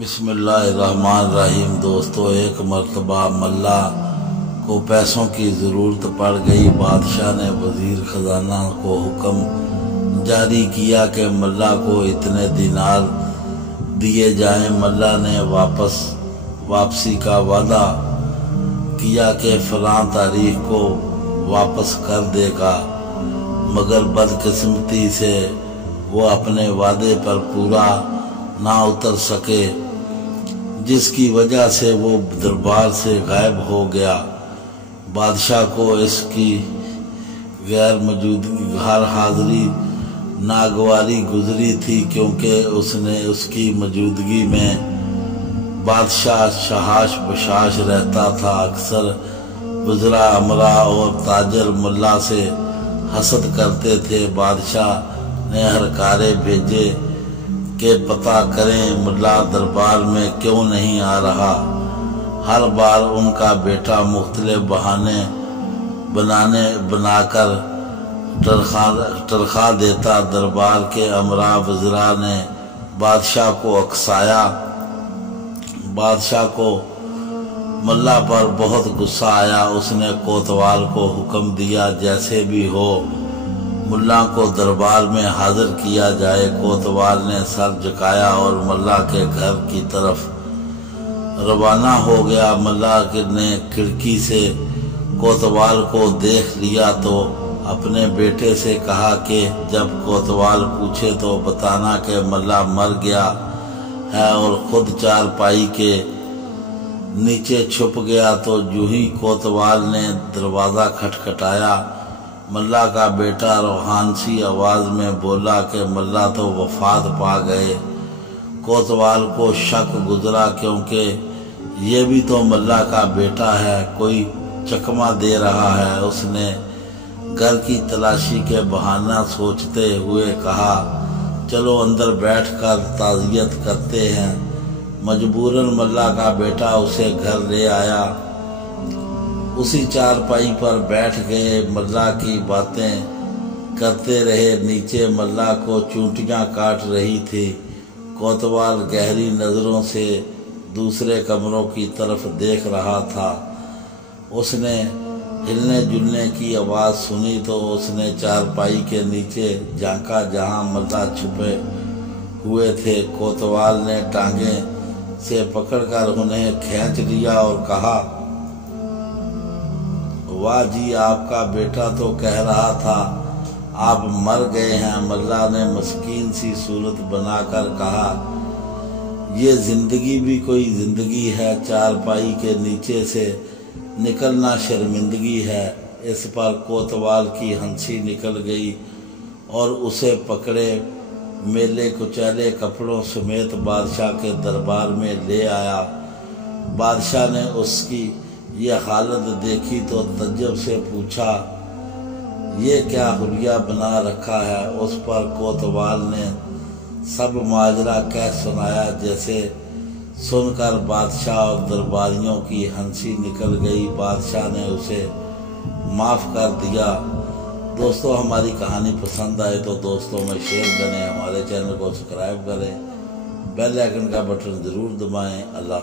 بسم اللہ الرحمن الرحیم۔ دوستو، ایک مرتبہ ملا کو پیسوں کی ضرورت پڑ گئی۔ بادشاہ نے وزیر خزانہ کو حکم جاری کیا کہ ملا کو اتنے دینار دیے جائیں۔ ملا نے واپسی کا وعدہ کیا کہ فلاں تاریخ کو واپس کر دے گا، مگر بدقسمتی سے وہ اپنے وعدے پر پورا نہ اتر سکے، جس کی وجہ سے وہ دربار سے غائب ہو گیا۔ بادشاہ کو اس کی غیر موجودگی ہر حاضری ناگواری گزری تھی، کیونکہ اس کی موجودگی میں بادشاہ شہاش بشاش رہتا تھا۔ اکثر وزراء، امراء اور تاجر ملا سے حسد کرتے تھے۔ بادشاہ نے ہرکارے بھیجے کہ پتہ کریں ملا دربار میں کیوں نہیں آ رہا۔ ہر بار ان کا بیٹا مختلف بہانے بنا کر ٹرخا دیتا۔ دربار کے امراء وزراء نے بادشاہ کو اکسایا۔ بادشاہ کو ملا پر بہت غصہ آیا۔ اس نے کوتوال کو حکم دیا جیسے بھی ہو ملا کو دربار میں حاضر کیا جائے۔ کوتوال نے سر جھکایا اور ملا کے گھر کی طرف روانہ ہو گیا۔ ملا نے کھڑکی سے کوتوال کو دیکھ لیا تو اپنے بیٹے سے کہا کہ جب کوتوال پوچھے تو بتانا کہ ملا مر گیا ہے اور خود چارپائی کے نیچے چھپ گیا۔ تو جو ہی کوتوال نے دروازہ کھٹکھٹایا، ملا کا بیٹا روحان سی آواز میں بولا کہ ملا تو وفات پا گئے۔ کوتوال کو شک گزرا، کیونکہ یہ بھی تو ملا کا بیٹا ہے، کوئی چکمہ دے رہا ہے۔ اس نے گھر کی تلاشی کے بہانہ سوچتے ہوئے کہا، چلو اندر بیٹھ کر تعزیت کرتے ہیں۔ مجبوراً ملا کا بیٹا اسے گھر لے آیا۔ اسی چارپائی پر بیٹھ گئے، ملا کی باتیں کرتے رہے۔ نیچے ملا کو چونٹیاں کاٹ رہی تھی۔ کوتوال گہری نظروں سے دوسرے کمروں کی طرف دیکھ رہا تھا۔ اس نے ہلنے جلنے کی آواز سنی تو اس نے چارپائی کے نیچے جھانکا جہاں ملا چھپے ہوئے تھے۔ کوتوال نے ٹانگیں سے پکڑ کر انہیں کھینچ لیا اور کہا، واہ جی، آپ کا بیٹا تو کہہ رہا تھا آپ مر گئے ہیں۔ ملا نے مسکین سی صورت بنا کر کہا، یہ زندگی بھی کوئی زندگی ہے، چارپائی کے نیچے سے نکلنا شرمندگی ہے۔ اس پر کوتوال کی ہنسی نکل گئی اور اسے پکڑے میلے کچیلے کپڑوں سمیت بادشاہ کے دربار میں لے آیا۔ بادشاہ نے اس کی یہ حالت دیکھی تو تعجب سے پوچھا، یہ کیا حلیہ بنا رکھا ہے؟ اس پر کوتوال نے سب ماجرا کہہ سنایا، جیسے سن کر بادشاہ اور درباریوں کی ہنسی نکل گئی۔ بادشاہ نے اسے معاف کر دیا۔ دوستو، ہماری کہانی پسند آئے تو دوستوں میں شیئر کریں، ہمارے چینل کو سبسکرائب کریں، بیل آئیکن کا بٹن ضرور دبائیں۔ اللہ